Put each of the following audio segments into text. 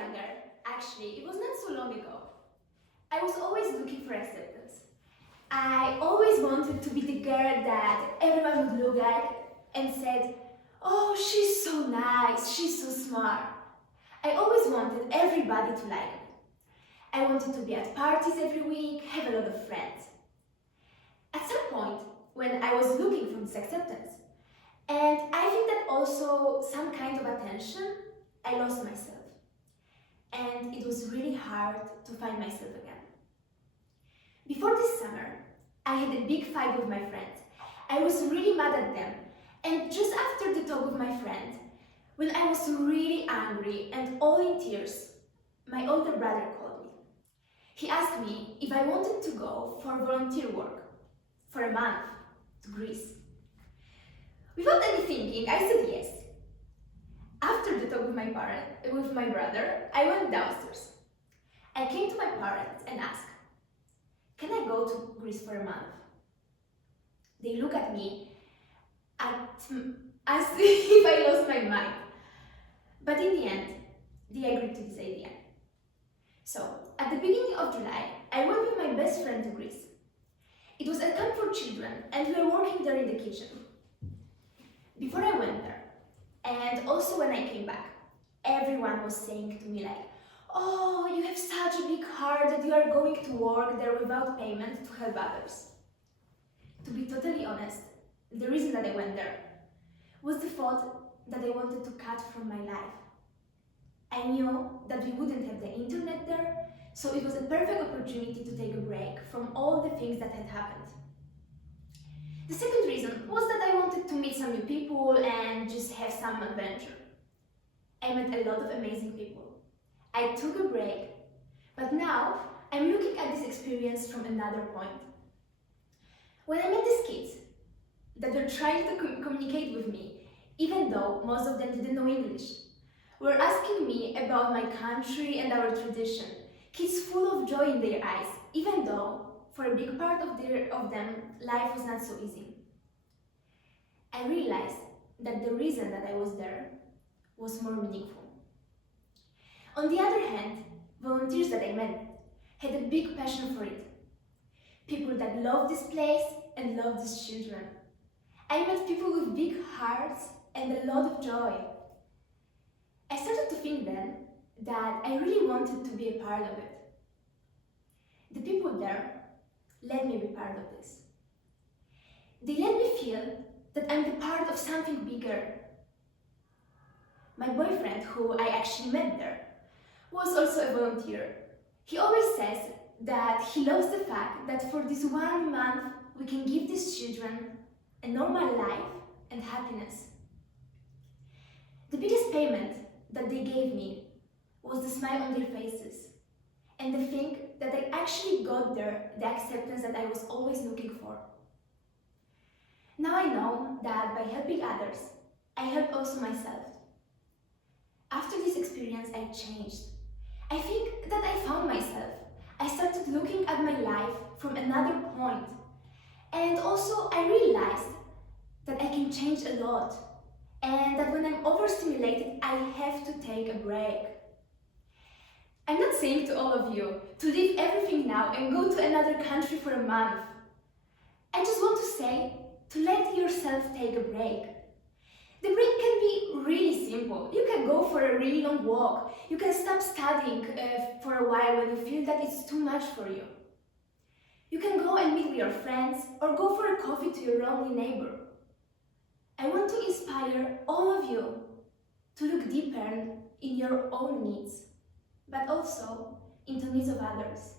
younger, actually, it was not so long ago, I was always looking for acceptance. I always wanted to be the girl that everyone would look at and said, "Oh, she's so nice, she's so smart." I always wanted everybody to like me. I wanted to be at parties every week, have a lot of friends. At some point, when I was looking for this acceptance, and I think that also some kind of attention, I lost myself. And it was really hard to find myself again. Before this summer, I had a big fight with my friends. I was really mad at them. And just after the talk with my friend, when I was really angry and all in tears, my older brother called me. He asked me if I wanted to go for volunteer work for a month to Greece. Without any thinking, I said yes. After the talk with my brother, I went downstairs. I came to my parents and asked, "Can I go to Greece for a month?" They look at me as if I lost my mind. But in the end, they agreed to this idea. So, at the beginning of July, I went with my best friend to Greece. It was a camp for children, and we were working there in the kitchen. Before I went there, and also when I came back, everyone was saying to me like, "Oh, you have such a big heart that you are going to work there without payment to help others." To be totally honest, the reason that I went there was the thought that I wanted to cut from my life. I knew that we wouldn't have the internet there, so it was a perfect opportunity to take a break from all the things that had happened. The second reason was that I wanted to meet some new people and just have some adventure. I met a lot of amazing people. I took a break, but now I'm looking at this experience from another point. When I met these kids that were trying to communicate with me, even though most of them didn't know English, were asking me about my country and our tradition, kids full of joy in their eyes, even though for a big part of them, life was not so easy. I realized that the reason that I was there was more meaningful. On the other hand, volunteers that I met had a big passion for it. People that love this place and love these children. I met people with big hearts and a lot of joy. I started to think then that I really wanted to be a part of it. The people there let me be part of this. They let me feel that I'm the part of something bigger. My boyfriend, who I actually met there, was also a volunteer. He always says that he loves the fact that for this 1 month we can give these children a normal life and happiness. The biggest payment that they gave me was the smile on their faces and the thing that I actually got there, the acceptance that I was always looking for. Now I know that by helping others, I help also myself. After this experience, I changed. I think that I found myself. I started looking at my life from another point. And also I realized that I can change a lot. And that when I'm overstimulated, I have to take a break. I'm not saying to all of you to leave everything now and go to another country for a month. I just want to say to let yourself take a break. The break can be really simple. You can go for a really long walk. You can stop studying for a while when you feel that it's too much for you. You can go and meet with your friends or go for a coffee to your lonely neighbor. I want to inspire all of you to look deeper in your own needs, but also into needs of others.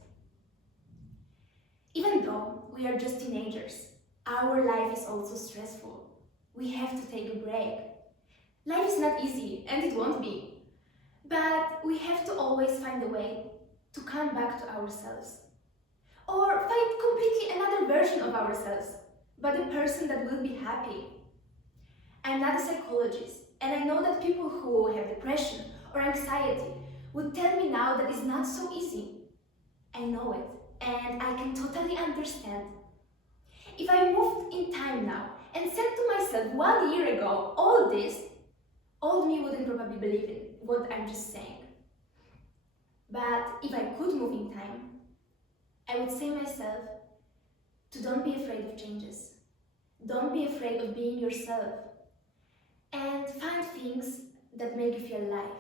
Even though we are just teenagers, our life is also stressful. We have to take a break. Life is not easy, and it won't be. But we have to always find a way to come back to ourselves. Or find completely another version of ourselves, but a person that will be happy. I'm not a psychologist, and I know that people who have depression or anxiety would tell me now that it's not so easy. I know it, and I can totally understand. If I moved in time now and said to myself 1 year ago all this, old me wouldn't probably believe in what I'm just saying. But if I could move in time, I would say myself to don't be afraid of changes. Don't be afraid of being yourself. And find things that make you feel alive.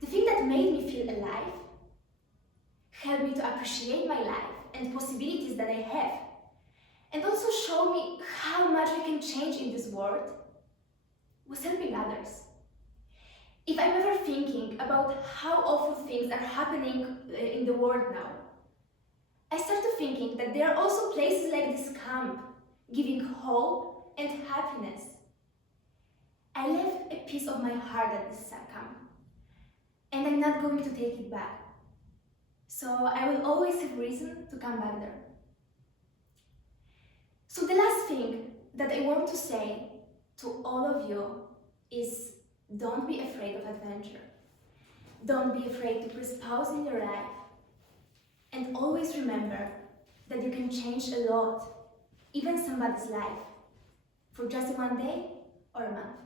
The thing that made me feel alive helped me to appreciate my life and possibilities that I have, and also show me how much we can change in this world was helping others. If I'm ever thinking about how awful things are happening in the world now, I start to thinking that there are also places like this camp, giving hope and happiness. I left a piece of my heart at this camp, and I'm not going to take it back. So I will always have reason to come back there. So the last thing that I want to say to all of you is don't be afraid of adventure. Don't be afraid to press pause in your life. And always remember that you can change a lot, even somebody's life, for just one day or a month.